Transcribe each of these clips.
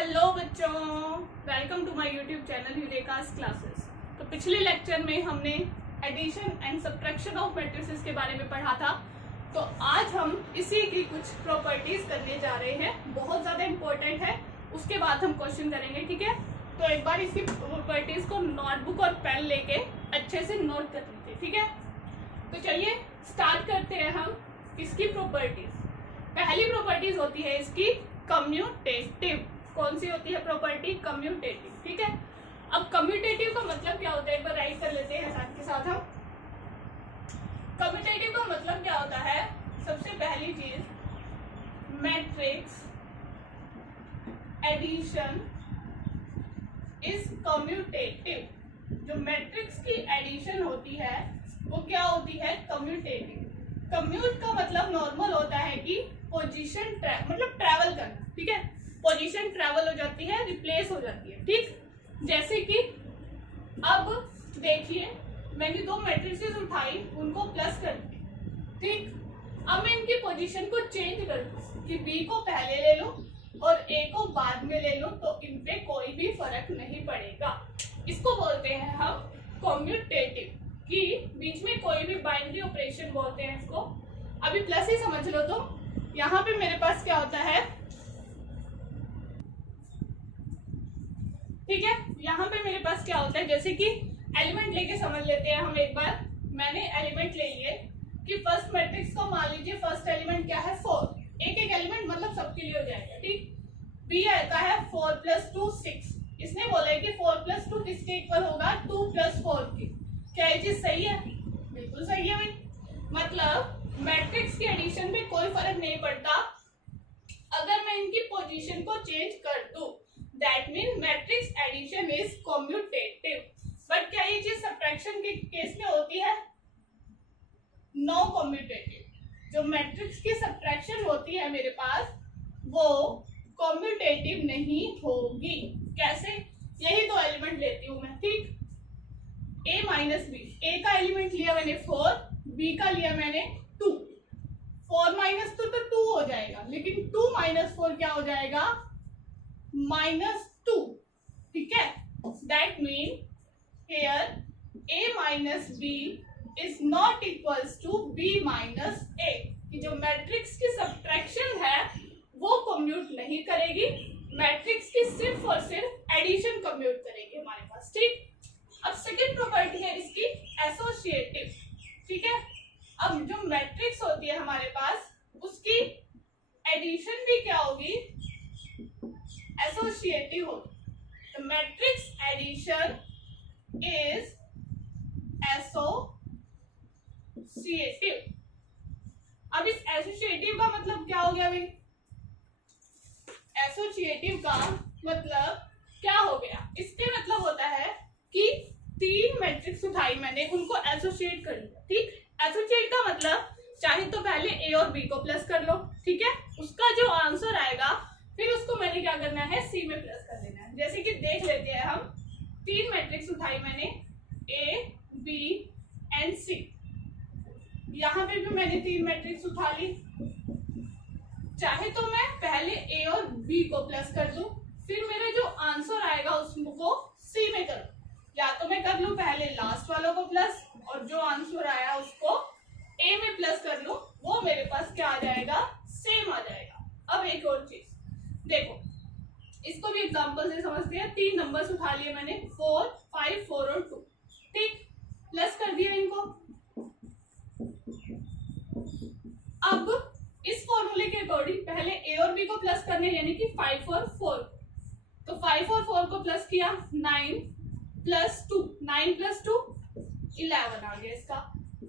Hello बच्चों, welcome to my YouTube channel Eureka's classes. तो पिछले लेक्चर में हमने addition and subtraction of matrices के बारे में पढ़ा था। तो आज हम इसी की कुछ प्रॉपर्टीज करने जा रहे हैं, बहुत ज़्यादा इम्पोर्टेंट है। उसके बाद हम क्वेश्चन करेंगे, ठीक है। तो एक बार इसकी प्रॉपर्टीज को नोटबुक और पेन लेके अच्छे से नोट कर लीजिए, ठीक है। तो चलिए स्टार्ट करते हैं हम इसकी प्रॉपर्टीज। पहली प्रॉपर्टीज होती है इसकी कम्यूटेटिव। कौन सी होती है प्रॉपर्टी? कम्यूटेटिव, ठीक है। अब कम्यूटेटिव का मतलब क्या होता है, एक बार राइट कर लेते हैं साथ के साथ हम। कम्यूटेटिव का मतलब क्या होता है? सबसे पहली चीज, मैट्रिक्स एडिशन इज कम्यूटेटिव। जो मैट्रिक्स की एडिशन होती है वो क्या होती है? कम्यूटेटिव। कम्यूट का मतलब नॉर्मल होता है कि पोजीशन मतलब ट्रैवल करना, ठीक है। पोजीशन ट्रैवल हो जाती है, रिप्लेस हो जाती है, ठीक। जैसे कि अब देखिए, मैंने दो मैट्रिसेस उठाई, उनको प्लस कर दिया, ठीक। अब मैं इनकी पोजीशन को चेंज कर दूं कि बी को पहले ले लो और ए को बाद में ले लो, तो इन पे कोई भी फर्क नहीं पड़ेगा। इसको बोलते हैं हम कम्यूटेटिव, कि बीच में कोई भी बाइनरी ऑपरेशन बोलते हैं इसको। अभी प्लस ही समझ लो। तो यहाँ पे मेरे पास क्या होता है, ठीक है। यहाँ पे मेरे पास क्या होता है, जैसे कि एलिमेंट लेके समझ लेते हैं हम एक बार। मैंने एलिमेंट ले लिए कि फर्स्ट मैट्रिक्स को मान लीजिए फर्स्ट एलिमेंट क्या है? 4। एक एक एलिमेंट मतलब सबके लिए हो जाएगा, ठीक। बी आता है 4 + 2 6। इसने बोला है कि 4 + 2 किसके इक्वल होगा? 2 + 4 के। क्या ये चीज सही है? बिल्कुल सही है भाई। मतलब मैट्रिक्स की एडिशन में कोई फर्क नहीं पड़ता अगर मैं इनकी पोजीशन को चेंज कर दूं। That mean matrix addition is commutative. But क्या ये चीज सब्ट्रैक्शन के केस में होती है? No commutative. जो मैट्रिक्स की सब्ट्रैक्शन होती है मेरे पास, वो कम्यूटेटिव नहीं होगी। कैसे? यही दो एलिमेंट लेती हूं मैं, ठीक। a - b। a का एलिमेंट लिया मैंने 4, b का लिया मैंने 2। 4 - 2 तो 2 हो जाएगा, लेकिन 2 - 4 क्या हो जाएगा? -2, ठीक है। That mean here a - b is not equals to b - a। कि जो मैट्रिक्स की सब्ट्रैक्शन है वो कम्यूट नहीं करेगी, मैट्रिक्स की सिर्फ और सिर्फ एडिशन कम्यूट करेगी हमारे पास, ठीक। अब सेकेंड प्रॉपर्टी है इसकी एसोसिएटिव, ठीक है। अब जो मैट्रिक्स होती है हमारे पास, उसकी एडिशन भी क्या होगी? एसोसिएटिव होगी। तो मैट्रिक्स एडिशन इज एसोसिएटिव। अब इस एसोसिएटिव का मतलब क्या हो गया भाई? एसोसिएटिव का मतलब क्या हो गया? इसके मतलब होता है कि 3 मैट्रिक्स उठाई मैंने, उनको एसोसिएट कर लिया, ठीक। एसोसिएट का मतलब चाहे तो पहले ए और बी को प्लस कर लो, ठीक है। उसका जो आंसर आएगा फिर उसको मैंने क्या करना है? सी में प्लस कर देना है। जैसे कि देख लेते हैं हम, 3 मैट्रिक्स उठाई मैंने, ए, बी एंड सी। यहाँ पे भी मैंने 3 मैट्रिक्स उठा ली। चाहे तो मैं पहले ए और बी को प्लस कर दूं, फिर मेरा जो आंसर आएगा उसको सी में करूं, या तो मैं कर लूं पहले लास्ट वालों को प्लस और जो आंसर आया उसको ए में प्लस कर लूं, वो मेरे पास क्या आ जाएगा? सेम आ जाएगा। अब एक और चीज देखो, इसको भी एग्जांपल से समझते हैं। 3 नंबर्स उठा लिए मैंने, 4, 5, 4 और 2, ठीक। प्लस कर दिया इनको। अब इस फॉर्मूले के अकॉर्डिंग पहले ए और बी को प्लस करने, यानी कि 5 और 4। तो 5 और 4 को प्लस किया, 9 + 2, 9 + 2 11 आ गया इसका।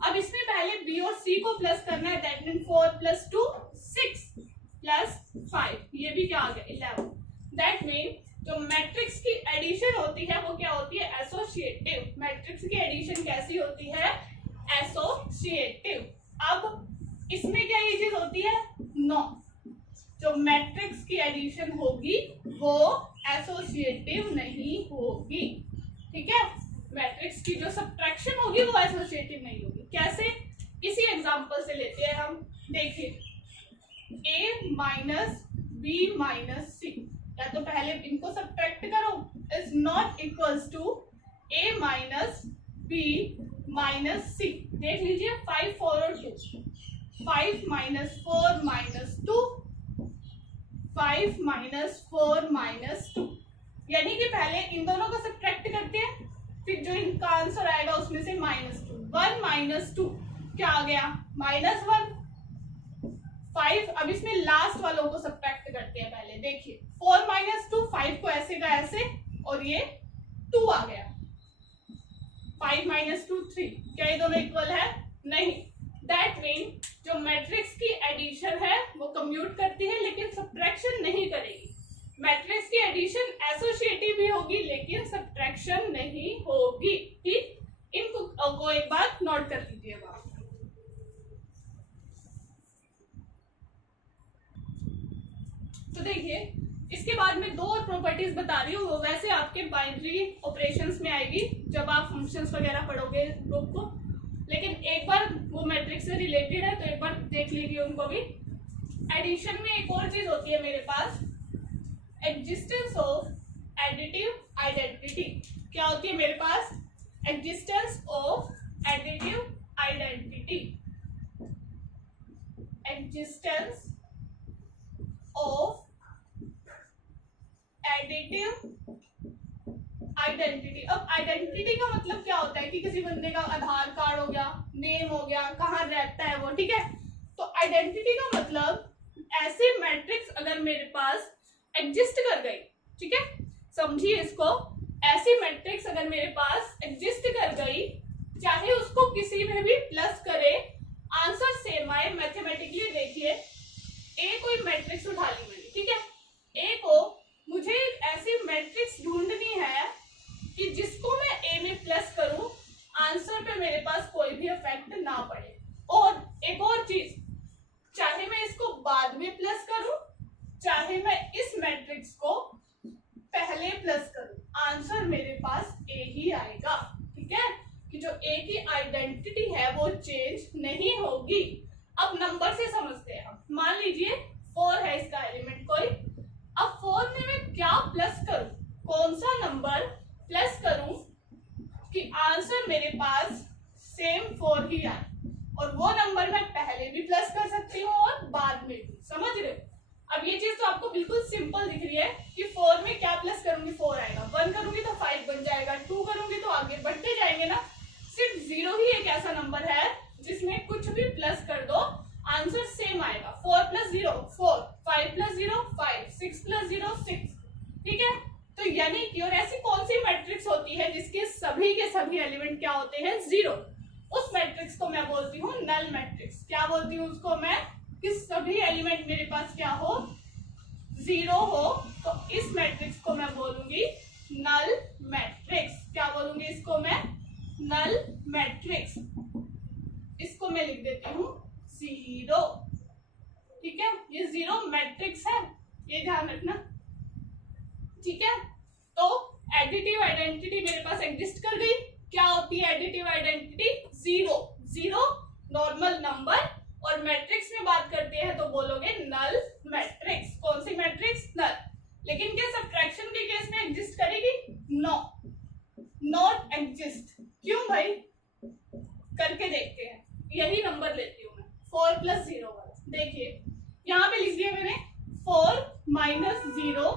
अब इसमें पहले बी और सी को प्लस करना है, दैट मीन 4 + 2 6 + 5, ये भी क्या आ गया? 11। दैट मीन जो मैट्रिक्स की एडिशन होती है वो क्या होती है? एसोसिएटिव। मैट्रिक्स की एडिशन कैसी होती है? एसोसिएटिव। अब इसमें क्या ये चीज होती है? नो। जो मैट्रिक्स की एडिशन होगी वो एसोसिएटिव नहीं होगी, ठीक है। मैट्रिक्स की जो सब्ट्रैक्शन होगी वो एसोसिएटिव नहीं होगी। कैसे? इसी एग्जांपल से लेते हैं हम। देखिए, a - b - c या तो पहले इनको सब्ट्रैक्ट करो, is not equals to a minus b minus c। देख लीजिए 5 4 और 2, 5 माइनस 4 माइनस 2, 5 माइनस 4 माइनस 2, यानी कि पहले इन दोनों को सब्ट्रैक्ट करते हैं, फिर जो इनका आंसर आएगा उसमें से -2, 1 माइनस 2 क्या आ गया -1, 5। अब इसमें लास्ट वालों को सब्ट्रैक्ट करते हैं पहले। देखिए 4 माइनस 2, 5 को ऐसे का ऐसे, और ये 2 आ गया, 5 माइनस 2 3। क्या ये दोनों इक्वल है? नहीं। दैट मीन जो मैट्रिक्स की एडिशन है वो कंप्यूट करती है लेकिन सब्ट्रैक्शन नहीं करेगी। मैट्रिक्स की एडिशन एसोसिएटिव भी होगी लेकिन सब्ट्रैक्शन नहीं होगी। ठीक, इनको को एक बार नोट कर लीजिएगा। तो देखिए इसके बाद में दो और प्रॉपर्टीज बता रही हूँ, वो वैसे आपके बाइनरी ऑपरेशंस में आएगी जब आप फंक्शंस वगैरह पढ़ोगे ग्रुप को, लेकिन एक बार वो मैट्रिक्स से रिलेटेड है तो एक बार देख लीजिए उनको भी। एडिशन में एक और चीज होती है मेरे पास, एग्जिस्टेंस ऑफ एडिटिव आइडेंटिटी। क्या होती है मेरे पास? Existence of additive identity, existence of additive identity. अब आइडेंटिटी का मतलब क्या होता है कि किसी बंदे का आधार कार्ड हो गया, नेम हो गया, कहाँ रहता है वो, ठीक है। तो आइडेंटिटी का मतलब ऐसे मैट्रिक्स अगर मेरे पास एग्जिस्ट कर गई, ठीक है, समझिए इसको, ऐसी मैट्रिक्स अगर मेरे पास एग्जिस्ट कर गई, चाहे उसको किसी में भी प्लस करे, आंसर सेम आए। मैथमेटिकली देखिए, ए कोई मैट्रिक्स उठा ली मैंने, ठीक है, ए को मुझे ऐसी मैट्रिक्स ढूंढनी है कि जिसको मैं ए में प्लस करूं, आंसर पे मेरे पास कोई भी इफेक्ट ना पड़े। और एक और चीज, चाहे मैं इसको बाद में प्लस करूं, चाहे मैं इस मैट्रिक्स को पहले प्लस करूं, आंसर मेरे पास ए ही आएगा। ठीक है, कि जो ए की आइडेंटिटी है वो चेंज नहीं होगी। अब नंबर से समझते हैं हम। मान लीजिए 4 है इसका एलिमेंट कोई, अब 4 में मैं क्या प्लस करूं, कौन सा नंबर प्लस करूं कि आंसर मेरे पास सेम 4 ही आए। और वो नंबर मैं पहले भी प्लस कर सकती हूँ और बाद में भी, समझ रहे हो। अब ये चीज तो आपको बिल्कुल सिंपल दिख रही है कि 4 में क्या प्लस करूंगी 4 आएगा, 1 करूंगी तो 5 बन जाएगा, 2 करूंगी तो आगे बढ़ते जाएंगे ना। सिर्फ 0 ही एक ऐसा नंबर है जिसमें कुछ भी प्लस कर दो आंसर सेम आएगा। 4 + 0 4, 5 + 0 5, 6 + 0 6, ठीक है। तो यानी कि और ऐसी कौन सी मैट्रिक्स होती है जिसके सभी के सभी एलिमेंट क्या होते हैं 0, उस मैट्रिक्स को मैं बोलती हूँ नल मैट्रिक्स। क्या बोलती हूँ उसको मैं, कि सभी एलिमेंट मेरे पास क्या हो 0 हो, तो इस मैट्रिक्स को मैं बोलूंगी नल मैट्रिक्स। क्या बोलूंगी इसको मैं, नल मैट्रिक्स। इसको मैं लिख देती हूँ 0, ठीक है, ये 0 मैट्रिक्स है, ये ध्यान रखना, ठीक है। तो एडिटिव आइडेंटिटी मेरे पास एग्जिस्ट कर गई। क्या होती है एडिटिव आइडेंटिटी? 0 नॉर्मल नंबर, और मैट्रिक्स में बात करते हैं तो बोलोगे नल मैट्रिक्स। कौन सी मैट्रिक्स? नल। लेकिन क्या सब्ट्रैक्शन के केस में एग्जिस्ट करेगी? No, not exist. क्यों भाई, करके देखते हैं। यही नंबर लेती हूँ मैं 4 + 0 वाला। देखिए यहाँ पे लिख दिया मैंने 4 - 0,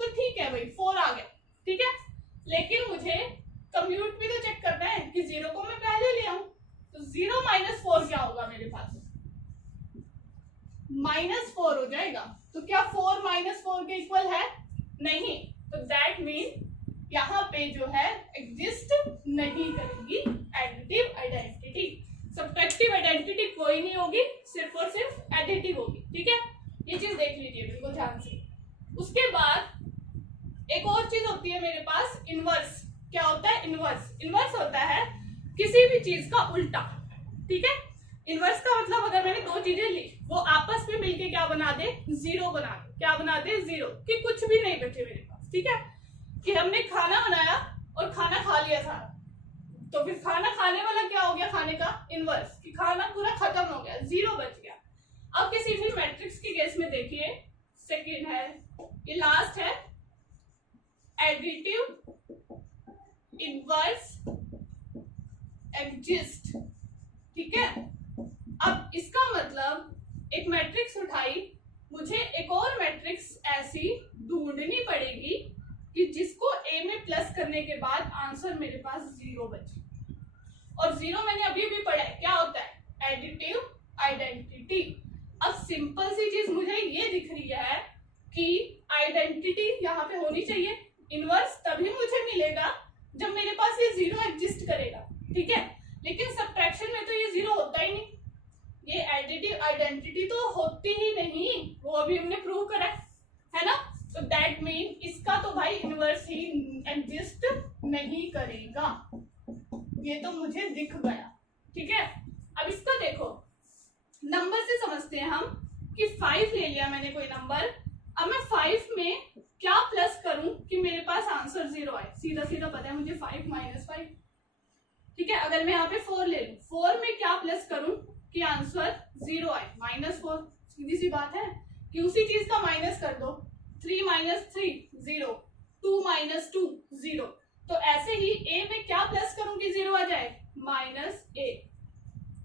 तो ठीक है भाई 4 आ गया, ठीक है। लेकिन मुझे कंप्यूट भी तो चेक करना है कि 0 को मैं पहले ले आऊं, तो 0 - 4 क्या होगा मेरे पास? -4 हो जाएगा। तो क्या 4 - 4 के इक्वल है? नहीं। तो दैट मीन यहाँ पे जो है एग्जिस्ट नहीं करेगी एडिटिव आइडेंटिटी। सब्ट्रैक्टिव आइडेंटिटी कोई नहीं होगी, सिर्फ और सिर्फ एडिटिव होगी, ठीक है। ये चीज देख लीजिए बिल्कुल ध्यान से। उसके बाद एक और चीज होती है मेरे पास, इनवर्स। क्या होता है इनवर्स? इनवर्स होता है किसी भी चीज का उल्टा, ठीक है। इनवर्स का मतलब अगर मैंने दो चीजें ली, वो आपस में मिलके क्या बना दे? 0 बना दे। क्या बना दे? 0, कि कुछ भी नहीं बचे मेरे पास, ठीक है। कि हमने खाना बनाया और खाना खा लिया था, तो फिर खाना खाने वाला क्या हो गया? खाने का इनवर्स, कि खाना पूरा खत्म हो गया, 0 बच गया। अब किसी भी मैट्रिक्स के केस में देखिए सेकेंड है, ये लास्ट है एडिटिव इनवर्स एग्जिस्ट। ठीक है, अब इसका मतलब एक मैट्रिक्स उठाई, मुझे एक और मैट्रिक्स ऐसी ढूंढनी पड़ेगी कि जिसको ए में प्लस करने के बाद आंसर मेरे पास 0 बचे। और 0 मैंने अभी भी पढ़ा है क्या होता है, एडिटिव आइडेंटिटी। अब सिंपल सी चीज मुझे ये दिख रही है कि आइडेंटिटी यहाँ पे होनी चाहिए, इनवर्स तभी मुझे मिलेगा जब मेरे पास ये 0 एग्जिस्ट करेगा। ठीक है, लेकिन सब्ट्रैक्शन में तो ये 0 होता ही नहीं, ये एडिटिव आइडेंटिटी तो होती ही नहीं, वो अभी हमने प्रूव करा है ना। तो दैट मीन इसका तो भाई इनवर्स ही एग्जिस्ट नहीं करेगा, ये तो मुझे दिख गया। ठीक है, अब इसका देखो, नंबर से समझते हैं हम कि 5 ले लिया मैंने कोई नंबर, अब मैं 5 में क्या प्लस करूं कि मेरे पास आंसर 0 आए। सीधा सीधा पता है मुझे 5 - 5। ठीक है, अगर मैं यहाँ पे 4 ले लूं, 4 में क्या प्लस करूं कि आंसर 0 आए, -4। सीधी सी बात है कि उसी चीज का माइनस कर दो, 3 - 3 0, 2 - 2 0। तो ऐसे ही a में क्या प्लस करूं कि 0 आ जाए, -a।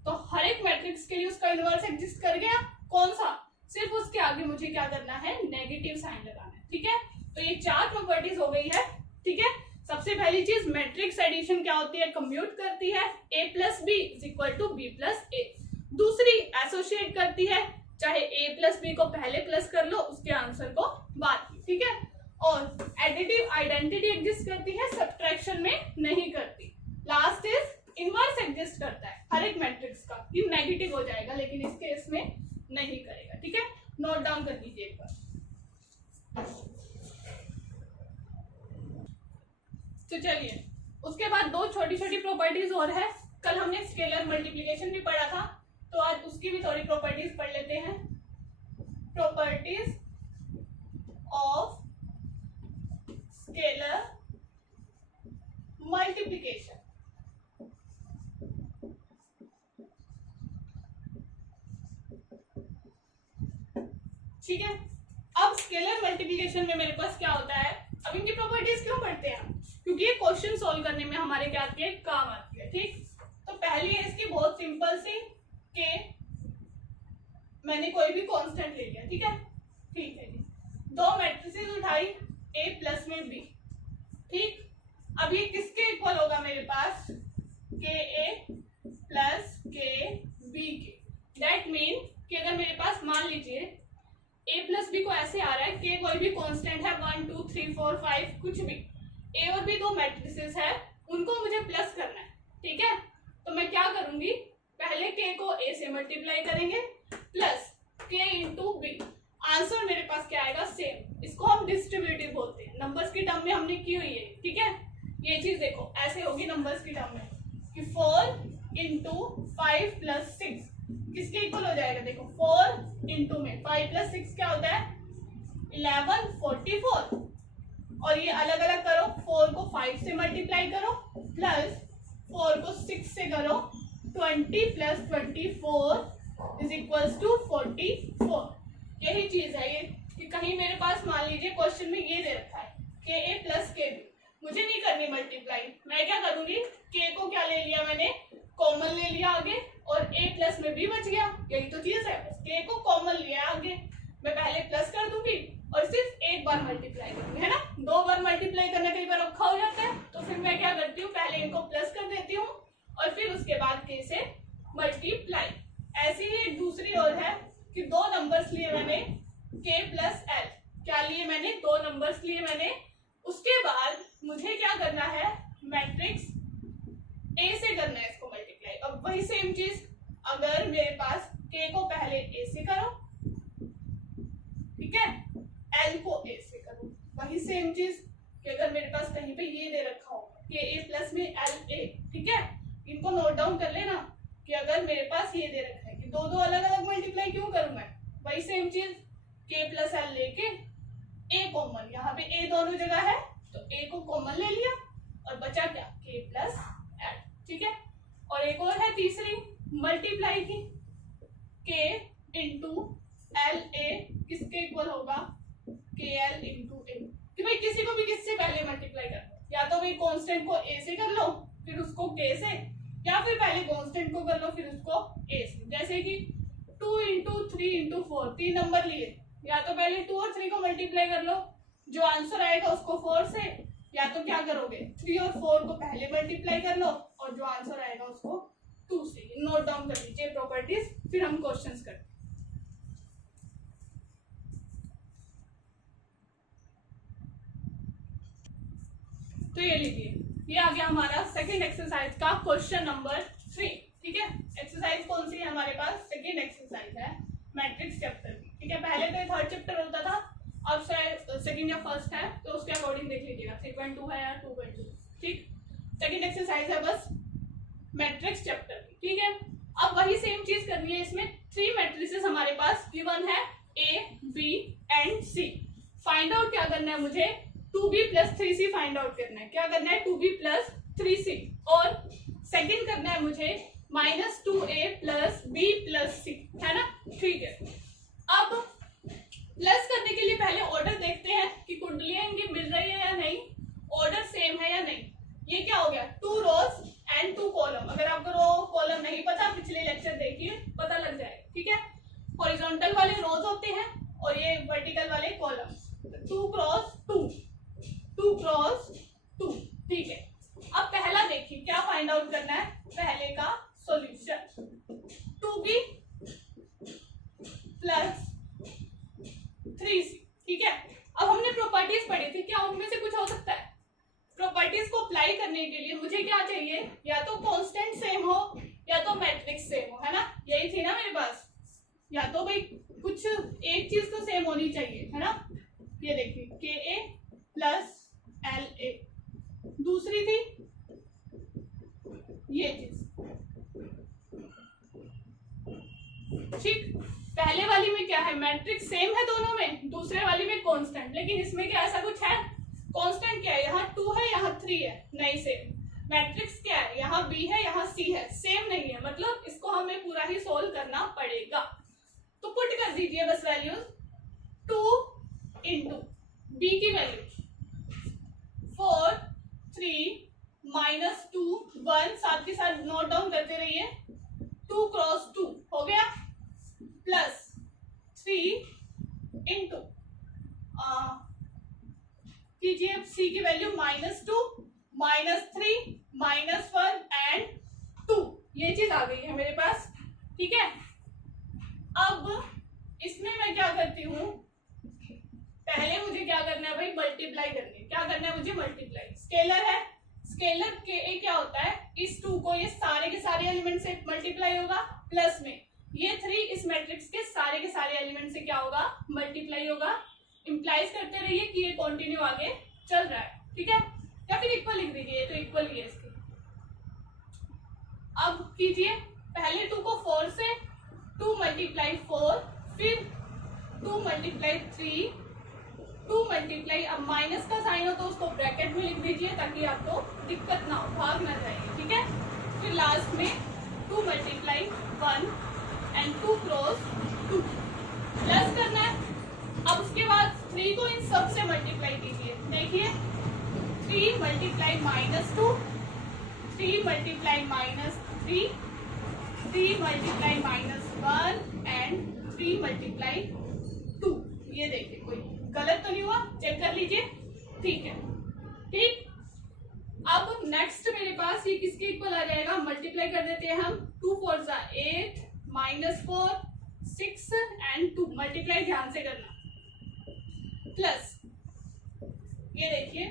तो हर एक मैट्रिक्स के लिए उसका इनवर्स एग्जिस्ट कर गया, कौन सा, सिर्फ उसके आगे मुझे क्या करना है, नेगेटिव साइन लगाना है। ठीक है, तो ये 4 प्रॉपर्टीज हो गई है। ठीक है, सबसे पहली चीज मैट्रिक्स एडिशन क्या होती है, कंप्यूट करती है a + b = b + a। दूसरी एसोसिएट करती है, चाहे a + b को पहले प्लस कर लो, उसके आंसर को बाद में। ठीक है, और एडिटिव आइडेंटिटी एग्जिस्ट करती है, सब्ट्रैक्शन में नहीं करती। लास्ट इज इनवर्स एग्जिस्ट करता है हर एक मैट्रिक्स का, कि नेगेटिव हो जाएगा, लेकिन इस केस में नहीं करेगा। ठीक है, नोट डाउन कर लीजिए एक बार। तो चलिए, उसके बाद 2 छोटी छोटी प्रॉपर्टीज और है। कल हमने स्केलर मल्टीप्लिकेशन भी पढ़ा था, तो आज उसकी भी थोड़ी प्रॉपर्टीज पढ़ लेते हैं। Properties of scalar multiplication. ठीक है, अब स्केलर मल्टीप्लिकेशन में मेरे पास क्या होता है, अब इनकी प्रॉपर्टीज क्यों पढ़ते हैं हम, क्योंकि ये क्वेश्चन सॉल्व करने में हमारे क्या आती है, काम आती है। ठीक, तो पहली है इसकी बहुत सिंपल सी, के मैंने कोई भी कांस्टेंट ले लिया। ठीक है, ठीक है जी, 2 मैट्रिसेस उठाई a + में b। ठीक, अब ये किसके इक्वल होगा मेरे पास, के a + के b के। दैट मीन कि अगर मेरे पास मान लीजिए a + b को ऐसे आ रहा है, k कोई भी कांस्टेंट है, 1 2 3 4 5 कुछ भी, a और b 2 मैट्रिसेस है, उनको मुझे प्लस करना है। ठीक है, तो मैं क्या करूंगी, पहले k को a से मल्टीप्लाई करेंगे प्लस k × b, आंसर मेरे पास क्या आएगा, सेम। इसको हम डिस्ट्रीब्यूटिव बोलते हैं, नंबर्स की टर्म में हमने की हुई है। ठीक है, ये चीज देखो ऐसे होगी नंबर्स की टर्म में कि 4 × 5 + 6 किसके इक्वल हो जाएगा, देखो 4 × में 5 + 6 क्या होता है, 11 44। और ये अलग अलग करो, 4 को 5 से मल्टीप्लाई करो प्लस 4 को 6 से करो, 20 + 24 = 44। यही चीज है ये, कि कहीं मेरे पास मान लीजिए क्वेश्चन में ये दे रखा है के a + के b, मुझे नहीं करनी मल्टीप्लाई, मैं क्या करूंगी, k को क्या ले लिया मैंने, कॉमन ले लिया आगे, और a + में b बच गया। यही तो चीज है, k को कॉमन लिया आगे, मैं पहले प्लस कर दूंगी और सिर्फ एक बार मल्टीप्लाई करूंगी, है ना। 2 बार मल्टीप्लाई करना कई बार औखा हो जाता है, तो फिर मैं क्या करती हूँ, पहले इनको प्लस कर देती हूँ और फिर उसके बाद k से मल्टीप्लाई। ऐसी ही दूसरी और है कि 2 नंबर्स लिए मैंने, k + l, क्या लिए मैंने, 2 नंबर्स लिए मैंने। उसके बाद मुझे क्या करना है, मैट्रिक्स a से करना है इसको मल्टीप्लाई। अब वही सेम चीज, अगर मेरे पास k को पहले a से करो, ठीक है, l को a से करो, वही सेम चीज कि अगर मेरे पास कहीं पे ये दे रखा हो कि a + में l a, ठीक है, इनको नोट डाउन कर लेना कि अगर मेरे पास ये दे रखा है कि 2 अलग अलग मल्टीप्लाई क्यों करूं मैं, वही सेम चीज, k + l लेके a कॉमन, यहाँ पे a दोनों जगह है तो a को कॉमन ले लिया और बचा क्या, k + l। ठीक है, और एक और है तीसरी मल्टीप्लाई की, k × l a किसके इक्वल होगा, कांस्टेंट को ए से कर लो फिर उसको के से, या फिर पहले कांस्टेंट को कर लो फिर उसको ए से। जैसे कि 2 इंटू 3 इंटू 4 3 नंबर लिए, या तो पहले 2 और 3 को मल्टीप्लाई कर लो, जो आंसर आएगा उसको 4 से, या तो क्या करोगे 3 और 4 को पहले मल्टीप्लाई कर लो और जो आंसर आएगा उसको 2 से। नोट डाउन कर लीजिए प्रॉपर्टीज, फिर हम क्वेश्चंस करते हैं। तो ये लीजिए, ये आ गया हमारा सेकंड एक्सरसाइज का क्वेश्चन नंबर 3। ठीक है, एक्सरसाइज कौन सी है हमारे पास? सेकंड एक्सरसाइज है मैट्रिक्स चैप्टर की। ठीक है, पहले तो थर्ड चैप्टर होता था, अब शायद सेकंड या फर्स्ट है, तो उसके अकॉर्डिंग देख लीजिएगा 3.2 है या 2.2। ठीक, सेकंड एक्सरसाइज है बस मैट्रिक्स चैप्टर की। ठीक है, अब वही सेम चीज करनी है, इसमें 3 मैट्रिसेस हमारे पास गिवन है A, B and C। Find out क्या करना है मुझे? 2B + 3C फाइंड आउट करना है। क्या करना है? 2B + 3C। और सेकंड करना है मुझे -2A + B + C, है ना? ठीक है, अब प्लस करने के लिए पहले ऑर्डर देखते हैं कि कुंडलियां इनकी मिल रही है या नहीं, ऑर्डर सेम है या नहीं। ये क्या हो गया? 2 रोज एंड 2 कॉलम। अगर आपको रो कॉलम नहीं पता, पिछले लेक्चर देखिए, पता लग जाएगा। ठीक है, हॉरिजॉन्टल वाले रोज होते हैं और ये वर्टिकल वाले कॉलम। 2 cross 2, 2 cross 2। ठीक है, अब पहला देखिए क्या फाइंड आउट करना है, पहले का सॉल्यूशन 2B + 3C। ठीक है, अब हमने प्रॉपर्टीज पढ़ी थी, क्या उनमें से कुछ हो सकता है? प्रॉपर्टीज को अप्लाई करने के लिए मुझे क्या चाहिए? या तो कांस्टेंट सेम हो या तो मैट्रिक्स सेम हो, है ना? यही थी ना मेरे पास, या तो भाई कुछ एक चीज तो सेम होनी चाहिए, है ना? ये देखिए KA + LA, दूसरी थी ये चीज। ठीक, पहले वाली में क्या है? मैट्रिक्स सेम है दोनों में, दूसरे वाली में कांस्टेंट। लेकिन इसमें क्या ऐसा कुछ है? कांस्टेंट क्या है? यहाँ 2 है, यहाँ 3 है, नहीं सेम। मैट्रिक्स क्या है? यहाँ B है, यहाँ C है, सेम नहीं है, मतलब इसको हमें पूरा ही सोल्व करना पड़ेगा। तो पुट कर दीजिए बस वैल्यूज। 2 इंटू B की वैल्यू 4, 3, -2, 1, साथ के साथ नोट डाउन करते रहिए। 2 क्रॉस 2 हो गया, प्लस 3 इंटू कीजिए C की वैल्यू -2, -3, -1 एंड 2। ये चीज आ गई है मेरे पास। ठीक है, अब इसमें मैं क्या करती हूँ, पहले मुझे क्या करना है भाई? मल्टीप्लाई करनी है। क्या करना है मुझे? मल्टीप्लाई। स्केलर है, स्केलर KA क्या होता है? इस 2 को ये सारे के सारे एलिमेंट से मल्टीप्लाई होगा, प्लस में ये 3 इस मैट्रिक्स के सारे एलिमेंट से क्या होगा? मल्टीप्लाई होगा। इंप्लाइज करते रहिए कि ये कंटिन्यू आगे चल रहा है। ठीक है, या फिर इक्वल लिख दीजिए, तो इक्वल ही है इसके। अब कीजिए, पहले 2 को 4 से, 2 × 4, फिर 2 × 3, 2 × अब माइनस का साइन हो तो उसको ब्रैकेट में लिख दीजिए ताकि आपको दिक्कत ना हो, भाग ना जाएगी। ठीक है, फिर लास्ट में 2 × 1 एंड 2 क्रॉस 2 प्लस करना है। अब उसके बाद 3 को इन सब से मल्टीप्लाई कीजिए। देखिए 3 × -2, 3 × -3, 3 × -1 एंड 3 × 2। ये देखिए कोई गलत तो नहीं हुआ, चेक कर लीजिए। ठीक है, ठीक। अब नेक्स्ट मेरे पास ये किसके इक्वल आ जाएगा? मल्टीप्लाई कर देते हैं हम। 2 × 4 = 8, -4, 6 एंड 2। मल्टीप्लाई ध्यान से करना। प्लस ये देखिए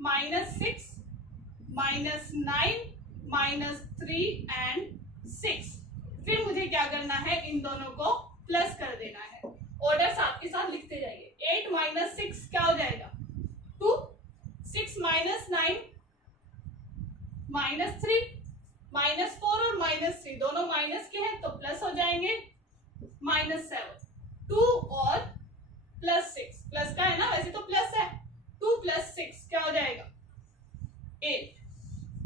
-6, -9, -3 एंड 6। फिर मुझे क्या करना है? इन दोनों को प्लस कर देना है। ऑर्डर साथ के साथ लिखते जाइए। 8 - 6 क्या हो जाएगा? 2, 6 - 9 -3, -4 और -3 दोनों माइनस के हैं तो प्लस हो जाएंगे। -7, 2 और +6, प्लस का है ना, वैसे तो प्लस है। 2 + 6 क्या हो जाएगा? 8।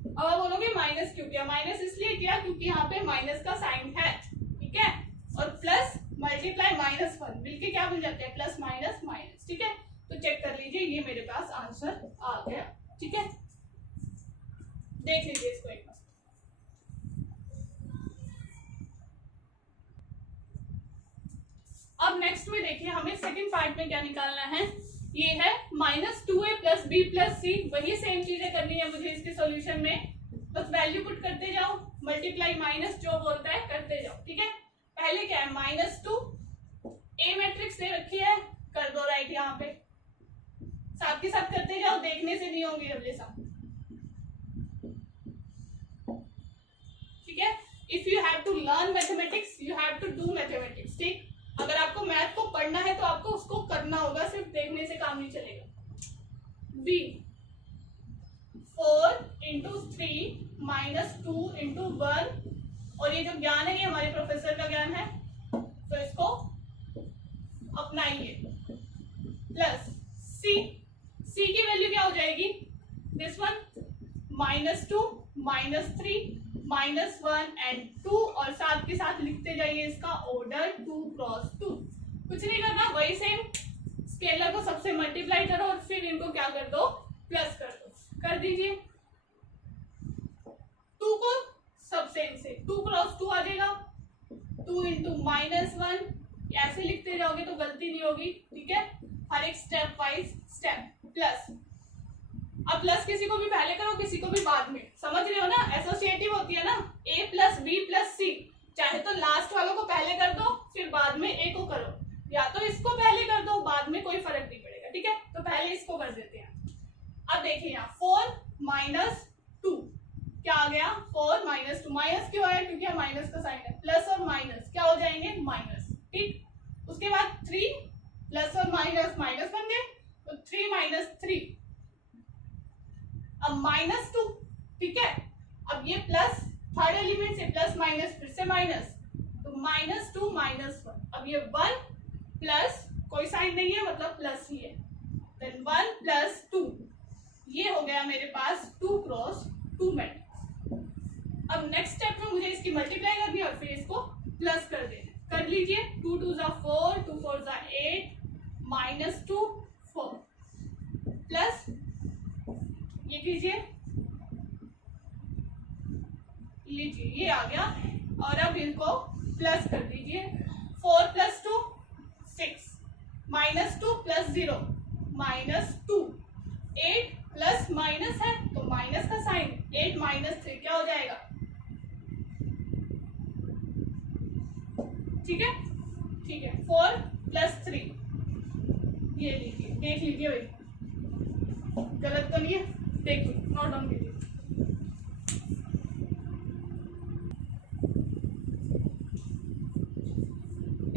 अब आप बोलोगे माइनस क्यों किया? माइनस इसलिए किया क्योंकि यहाँ पे माइनस का साइन है। ठीक है, और प्लस मल्टीप्लाई -1 मिलके क्या बन जाते हैं? Plus minus minus. ठीक है, तो चेक कर लीजिए, ये मेरे पास आंसर आ गया। ठीक है, देख लीजिए इसको एक बार। अब नेक्स्ट में देखिए हमें सेकंड पार्ट में क्या निकालना है, ये है -2a + b + c। वही सेम चीजें करनी है मुझे इसके सॉल्यूशन में, बस वैल्यू पुट करते जाओ, मल्टीप्लाई माइनस जो बोलता है करते जाओ, ठीक है। पहले क्या है -2, ए मैट्रिक्स दे रखी है, कर दो राइट यहाँ पे, साथ के साथ करते जाओ, देखने से नहीं होंगे अगले साथ, ठीक है। If you have to learn mathematics you have to do mathematics, ठीक। अगर आपको मैथ को पढ़ना है तो आपको उसको करना होगा, सिर्फ देखने से काम नहीं चलेगा। b 4 × 3 - 2 × 1, और ये जो ज्ञान है ये हमारे प्रोफेसर का ज्ञान है, तो इसको अपनाइए, प्लस c की वैल्यू क्या हो जाएगी, दिस वन -2 -3 -1 एंड 2, और साथ के साथ लिखते जाइए इसका ऑर्डर 2 × 2। कुछ नहीं करना, वही सेम स्केलर को सबसे मल्टीप्लाई करो और फिर इनको क्या कर दो, प्लस कर दो, कर दीजिए। 2 को सब सेम से 2 × 2 आ जाएगा, 2 × -1, ऐसे लिखते जाओगे तो गलती नहीं होगी, ठीक है। हर एक स्टेप वाइज स्टेप, प्लस। अब प्लस किसी को भी पहले करो किसी को भी बाद में, समझ रहे हो ना, एसोसिएटिव होती है ना, a + b + c, चाहे तो लास्ट वालों को पहले कर दो फिर बाद में a को करो, या तो इसको पहले कर दो बाद में, कोई फर्क नहीं पड़ेगा, ठीक है। तो पहले इसको कर देते हैं। अब देखिए यहाँ 4 - 2 क्या आ गया, 4 - 2, माइनस क्यों आया, क्योंकि माइनस का साइन है, प्लस और माइनस क्या हो जाएंगे, माइनस, ठीक। उसके बाद 3 प्लस और माइनस माइनस बन गए, तो 3 - 3, अब -2, ठीक है। अब ये प्लस, थर्ड एलिमेंट से प्लस माइनस फिर से माइनस, तो -2 -1, अब ये 1 प्लस कोई साइन नहीं है मतलब प्लस ही है, देन 1 + 2, ये हो गया मेरे पास 2 × 2 मैट्रिक्स। अब नेक्स्ट स्टेप में मुझे इसकी मल्टीप्लाई करनी है और फिर इसको प्लस कर देना, कर लीजिए। 2 × 2 = 4, 2 × 4 = 8, -2 4, प्लस ये कीजिए, लीजिए ये आ गया, और अब इनको प्लस कर दीजिए। 4 + 2 6, -2 + 0 -2, 8 प्लस माइनस है तो माइनस का साइन, 8 - 3 क्या हो जाएगा, ठीक है, ठीक है। 4 + 3, ये लीजिए, देख लीजिए भाई गलत तो नहीं है, देखिए नोट डाउन कीजिए।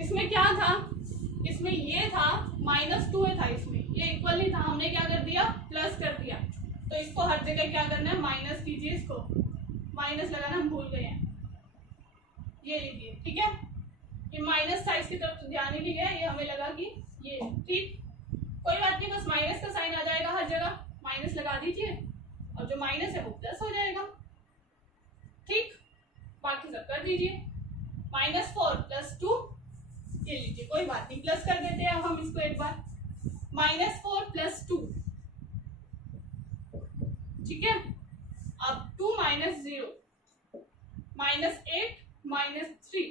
इसमें क्या था, इसमें ये था -2 था, इसमें ये इक्वल नहीं था, हमने क्या कर दिया, प्लस कर दिया, तो इसको हर जगह क्या करना है, माइनस कीजिए, इसको माइनस लगाना हम भूल गए हैं, ये लीजिए, ठीक है। ये माइनस साइज की तरफ ध्यान ही नहीं गया, ये हमें लगा कि ये, ठीक, कोई बात नहीं, बस माइनस का साइन आ जाएगा, हर जगह माइनस लगा दीजिए, और जो माइनस है वो प्लस हो जाएगा, ठीक। बाकी सब कर दीजिए, -4 + 2, ये लीजिए, कोई बात नहीं, प्लस कर देते हैं अब हम इसको एक बार, -4 + 2, ठीक है। अब 2 - 0 -8 -3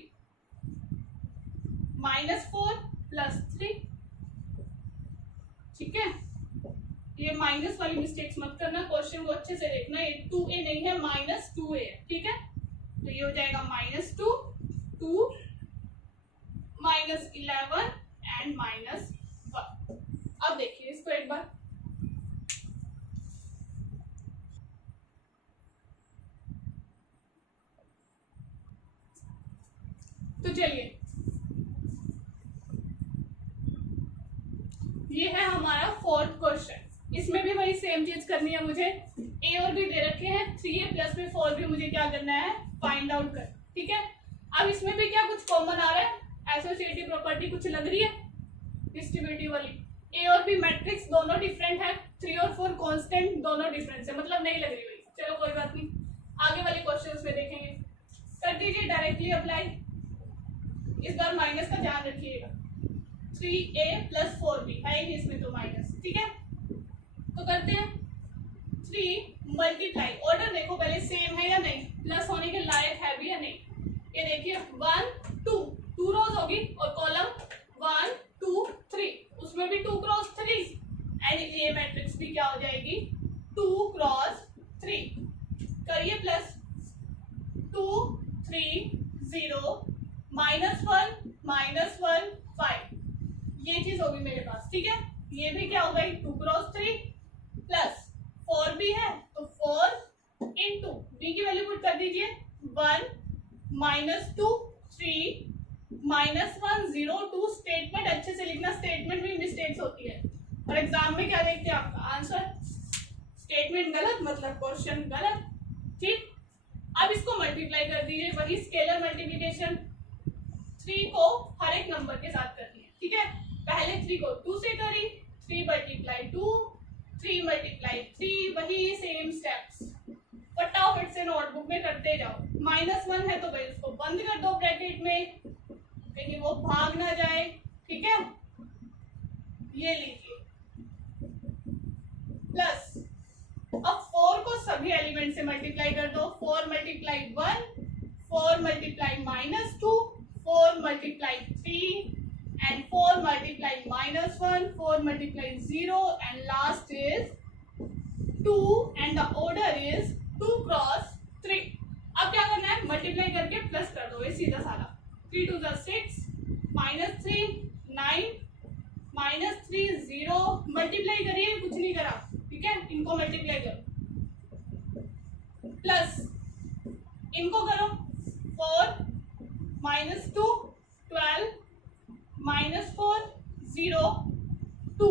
-4 + 3, ठीक है। ये माइनस वाली मिस्टेक्स मत करना, क्वेश्चन को अच्छे से देखना, ये 2a नहीं है, -2a है, ठीक है। तो ये हो जाएगा -2 2 -11 एंड -1। अब देखिए इसको एक बार, तो चलिए ये है हमारा 4th क्वेश्चन। इसमें भी वही सेम चीज करनी है मुझे, ए और बी दे रखे हैं, 3a + में 4b मुझे क्या करना है, फाइंड आउट कर, ठीक है। अब इसमें भी क्या कुछ कॉमन आ रहा है, एसोसिएटिव प्रॉपर्टी कुछ लग रही है, डिस्ट्रीब्यूटिव वाली। ए और बी मैट्रिक्स दोनों डिफरेंट है, 3 और 4 कांस्टेंट दोनों डिफरेंट है, मतलब नहीं लग रही भाई, चलो कोई बात नहीं, आगे वाले क्वेश्चन में देखेंगे। कर दीजिए डायरेक्टली अप्लाई, इस बार माइनस का ध्यान रखिएगा, 3a + 4b है ही इसमें तो माइनस, ठीक है। तो करते हैं 3 × ऑर्डर देखो पहले सेम है या नहीं, प्लस होने के लायक है भी या नहीं। ये देखिए 1 2 2 रोज होगी और कॉलम 1 2 3 उसमें भी 2 क्रॉस 3 एंड ये मैट्रिक्स भी क्या हो जाएगी 2 क्रॉस 3। करिए प्लस 2 3 0 -1 -1 5 ये चीज होगी मेरे पास, ठीक है। ये भी क्या हो गई 2 क्रॉस 3 प्लस 4 भी है तो 4 इंटू बी की वैल्यू पुट कर दीजिए 1 -2 3 -1 0 2। स्टेटमेंट अच्छे से लिखना, स्टेटमेंट में मिस्टेक्स होती है और एग्जाम में क्या देखते हैं आपका आंसर, स्टेटमेंट गलत मतलब क्वेश्चन गलत, ठीक। अब इसको मल्टीप्लाई कर दीजिए, वही स्केलर मल्टीप्लिकेशन 3 को हर एक नंबर के साथ करनी है, ठीक है। पहले 3 को 2 से करी, 3 मल्टीप्लाई 2 3 मल्टीप्लाई 3 वही सेम स्टेप्स फटाफट से नोटबुक में करते जाओ। -1 है तो भाई उसको बंद कर दो ब्रैकेट में कहीं वो भाग ना जाए, ठीक है। ये लीजिए प्लस अब 4 को सभी एलिमेंट से मल्टीप्लाई कर दो, 4 multiply 1 4 multiply -2 4 multiply 3 and 4 multiply -1 4 multiply 0 and last is 2 and the order is 2 cross 3। अब क्या करना है मल्टीप्लाई करके प्लस कर दो, ये सीधा सारा 3 2 6 -3 9 -3 0 मल्टीप्लाई करिए, कुछ नहीं करा, ठीक है। इनको मल्टीप्लाई करो प्लस इनको करो 4 -2 12 -4 0 2।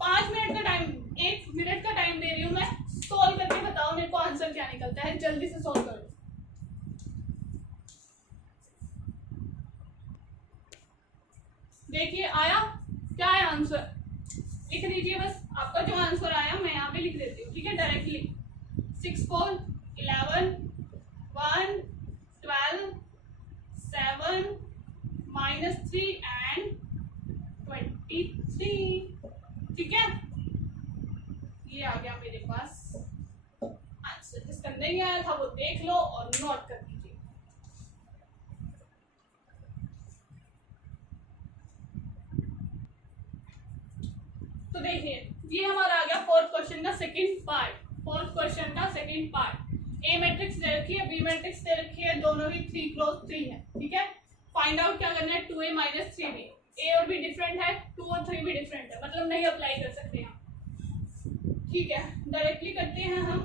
5 मिनट का टाइम, 1 मिनट का टाइम दे रही हूँ मैं, सोल्व करके बताओ मेरे को आंसर क्या निकलता है, जल्दी से सोल्व करो। देखिए आया, क्या है आंसर लिख दीजिए बस, आपका जो आंसर आया मैं यहाँ पे लिख देती हूँ, ठीक है डायरेक्टली। 6 4 11 1 12 7 -3 and 23, ठीक है। ये आ गया मेरे पास आंसर, जिसका नहीं आया था वो देख लो और नोट कर दीजिए। तो देखिए ये हमारा आ गया फोर्थ क्वेश्चन का सेकंड पार्ट। फोर्थ क्वेश्चन का सेकंड पार्ट, ए मैट्रिक्स दे रखी है, बी मैट्रिक्स दे रखी है, दोनों ही 3 क्रॉस 3 है, ठीक है। फाइंड आउट क्या करना है 2a - 3b। ए और बी डिफरेंट है, 2 और 3 भी डिफरेंट है, मतलब नहीं अप्लाई कर सकते हैं, ठीक है। डायरेक्टली करते हैं हम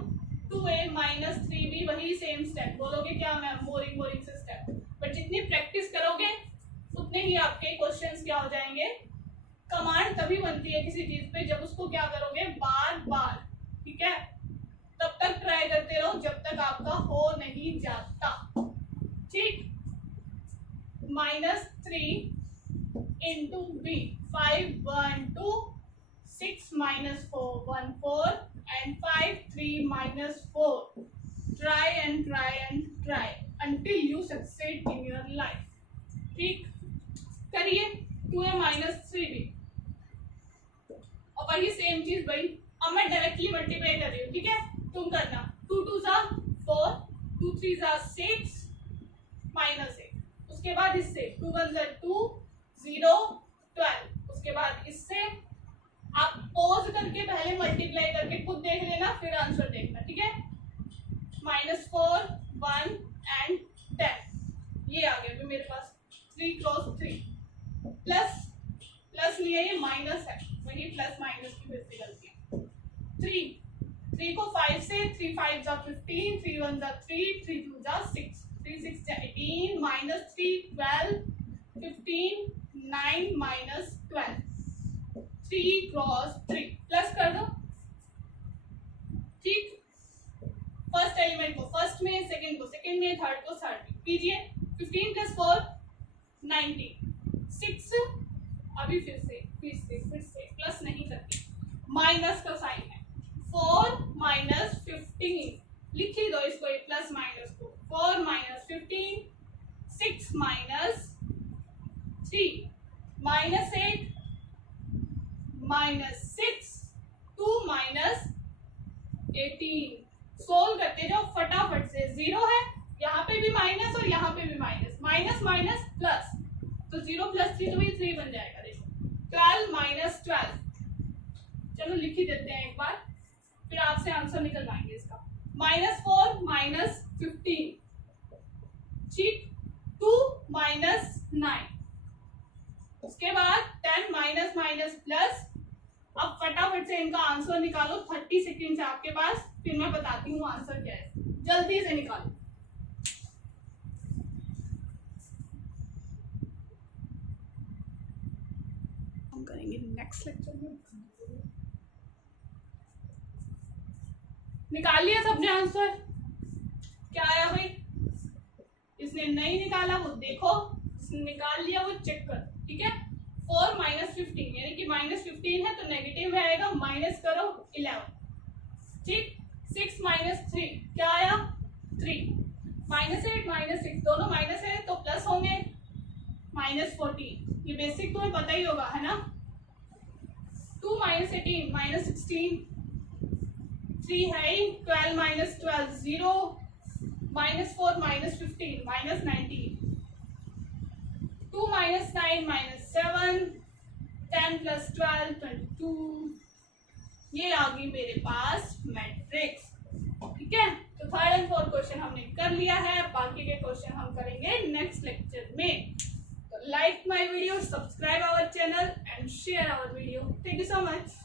2a - 3b, वही सेम स्टेप। बोलोगे क्या मैम बोरिंग बोरिंग से स्टेप, बट जितनी प्रैक्टिस करोगे उतने ही आपके क्वेश्चंस क्या हो जाएंगे। कमांड तभी बनती है किसी चीज पे जब उसको क्या करोगे बार बार, ठीक है। तब तक ट्राई करते रहो जब तक आपका हो नहीं जाता, ठीक। -3 into b 5 1 2 6 -4 1 4 and 5 3 -4। try and try and try until you succeed in your life, ठीक। करिए 2a - 3b और वही सेम चीज भाई, अब मैं डायरेक्टली मल्टीप्लाई कर रही हूँ, ठीक है। तुम करना 2 2 4 2 3 6 -8, उसके बाद इससे 2 1 2 0 12, उसके बाद इससे आप पॉज करके पहले मल्टीप्लाई करके खुद देख लेना फिर आंसर देखना, ठीक है। -4 1 and 10 ये आ गया मेरे पास 3 क्रॉस 3 प्लस लिया, ये माइनस है, वही प्लस माइनस की फिर से गलती है। 3 को 5 से 3 5 15 3 1 3 3 2 6 3 6 18 -3 12 15 9 -12 3 क्रॉस 3 प्लस कर दो, ठीक। फर्स्ट एलिमेंट को फर्स्ट में, सेकंड को सेकंड में, थर्ड को थर्ड में कीजिए। 15 + 4 19 6 अभी फिर से प्लस नहीं करती, माइनस का साइन है। 4 - 15 लिख ही दो इसको, प्लस माइनस को। 4 - 15 6 - 3 -8 -6 2 - 18 सोल्व करते जाओ फटाफट से। 0 है, यहाँ पे भी माइनस और यहाँ पे भी माइनस, माइनस माइनस प्लस, तो 0 + 3 तो भी 3 बन जाएगा। देखो 12 - 12, चलो लिख ही देते हैं एक बार, फिर आपसे आंसर निकलवाएंगे इसका। -4 - 15, ठीक। 2 - 9, उसके बाद 10 माइनस माइनस प्लस। अब फटाफट से इनका आंसर निकालो, 30 सेकेंड है आपके पास, फिर मैं बताती हूँ आंसर क्या है, जल्दी से निकालो। हम करेंगे नेक्स्ट लेक्चर में। निकाल लिया सबने आंसर? क्या आया भाई? इसने नहीं निकाला वो देखो, इसने निकाल लिया वो चेक कर, ठीक है। 4 - 15 यानी कि -15 है तो नेगेटिव रहेगा, माइनस करो 11, ठीक। 6 - 3 क्या आया? 3। -8 - 6 दोनों माइनस है तो प्लस होंगे, -14। ये बेसिक तुम्हें पता ही होगा, है ना। 2 - 18 - 16, 3 है ही। 12 - 12 0, -4 - 15 -19, 2 - 9 - 7, 10 + 12 22। ये आ गई मेरे पास मैट्रिक्स, ठीक है। तो 3rd और 4th क्वेश्चन हमने कर लिया है, बाकी के क्वेश्चन हम करेंगे नेक्स्ट लेक्चर में। तो like my video, subscribe our channel and share our video. Thank you so much.